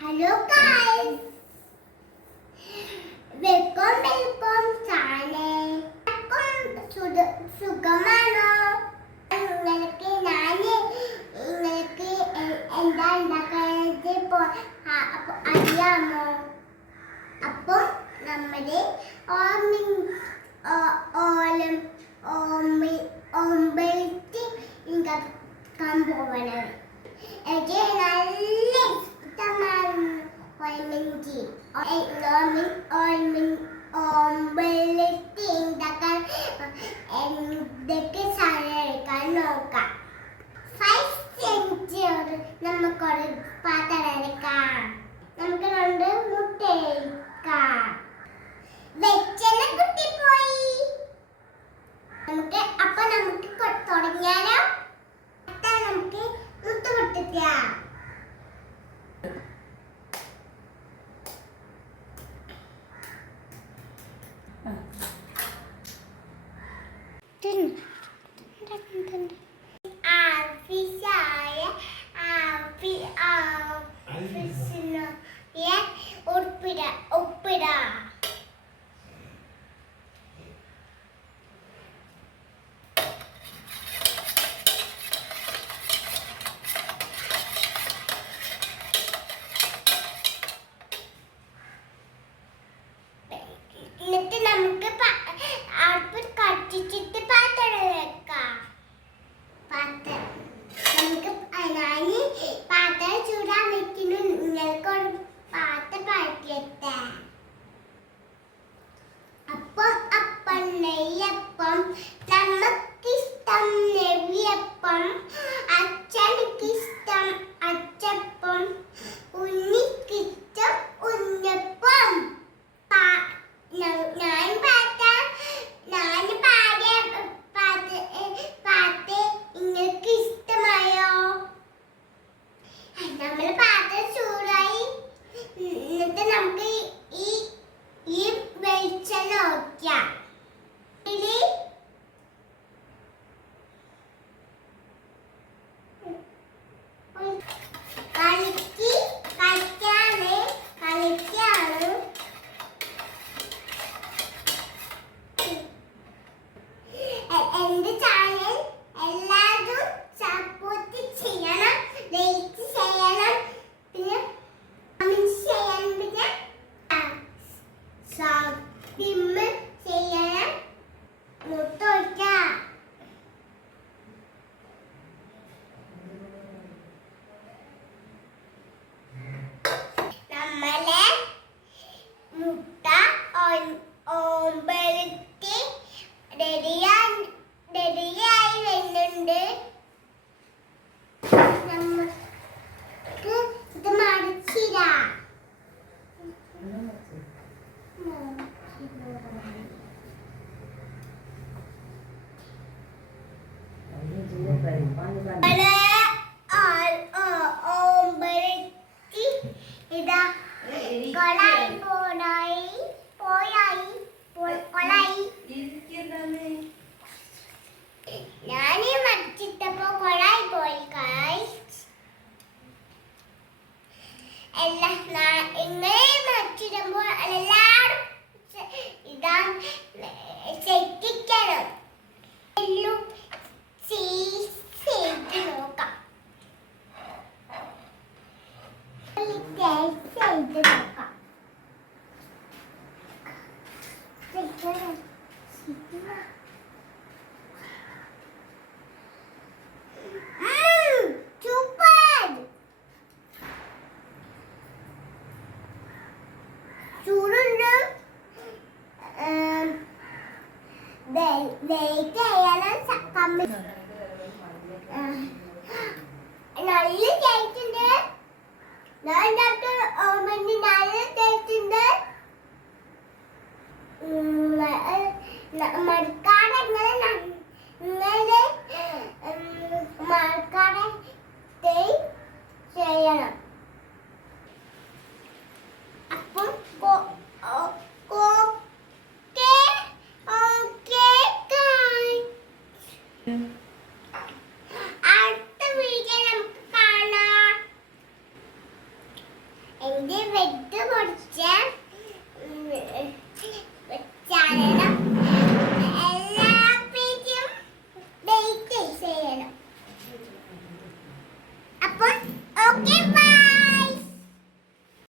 Hello guys, welcome channel. സുഖമാണോ? നിങ്ങൾക്ക് എന്താ ഉണ്ടാക്കുന്നത് അറിയാമോ? അപ്പോൾ നമ്മുടെ ഓമ്പലത്തി ഉണ്ടാക്കാൻ പോകണം. എനിക്ക് നല്ല ഇഷ്ടമാണ് ഓമ്പലത്തി ഉണ്ടാക്കാൻ. എന്തൊക്കെ സാധനം നോക്കാം. 5 സെഞ്ചുറി നമുക്കൊരു പാത്രം എടുക്കാം. നമുക്ക് 2 മുട്ട എടുക്കാം. വെച്ചന കുട്ടിപ്പോയി. നമുക്ക് തുടങ്ങിയാലോ? നമുക്ക് മുട്ട പൊട്ടിക്കാം. ഉപ്പിടാ എന്നിട്ട് നമുക്ക് അടുപ്പ് കത്തിച്ചിട്ട് പാത്രം വെക്കാം. നമുക്ക് പാത്രം ചൂടാൻ വെക്കുന്നു. നിങ്ങൾക്കൊരു പാത്രം പറ്റിയട്ടെ. അപ്പം നെയ്യപ്പം, നമുക്കിഷ്ടം നെയ്യപ്പം, അച്ഛനിക്കിഷ്ടം അച്ചപ്പം, ഉണ്ണിക്കിഷ്ടം ഉണ്ണിയപ്പം. ഞാൻ പാടിയ പാട്ട് നിങ്ങൾക്ക് ഇഷ്ടമായോ? നമ്മൾ പാത്രം ചൂടായി. എന്നിട്ട് നമുക്ക് ഈ വെളിച്ചെണ്ണ ഒഴിക്കാം. എന്റെ ചാനൽ എല്ലാവരും സപ്പോർട്ട് ചെയ്യണം, ലൈക്ക് ചെയ്യണം, പിന്നെ കമന്റ് ചെയ്യണം, പിന്നെ സബ്സ്ക്രൈബ് ചെയ്യണം. മുട്ട ഒഴിക്കാം. നമ്മളെ മുട്ട ഓമ്പലത്തി റെഡിയായി വരുന്നുണ്ട്. നമുക്ക് ഇത് മറിച്ചിടാം. ഓമ്പലത്തി ഇതാ കൊളായി ഞാനീ മറിച്ചിട്ടപ്പോ കൊളായി പോയി ഗൈസ്. ഇങ്ങനെ മറിച്ചിടുമ്പോൾ എല്ലാവരും ഇതാ ശ്രദ്ധിക്കണം. ചെയ്ത് നോക്കാം. ചൂടുണ്ട്. വെയിറ്റ് ചെയ്യാനും കമ്മി നല്ല ടേസ്റ്റുണ്ട്. മടുക്കാതെ നിങ്ങളുടെ മടുക്കാതെ ചെയ്യണം. അപ്പം അടുത്ത വീഡിയോ നമുക്ക് കാണാം. എന്റെ വെട്ട് പൊടിച്ച